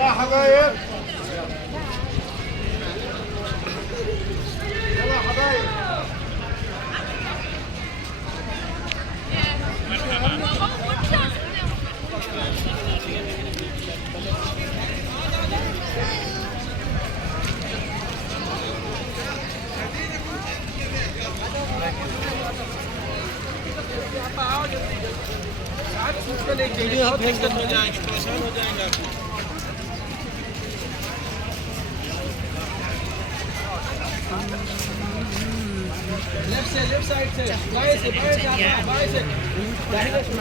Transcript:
يلا حبايب، يلا حبايب. दिक्कत हो जाएंगे, परेशान हो जाएंगे आप। लेफ्ट साइड से बाएं से दाहिने से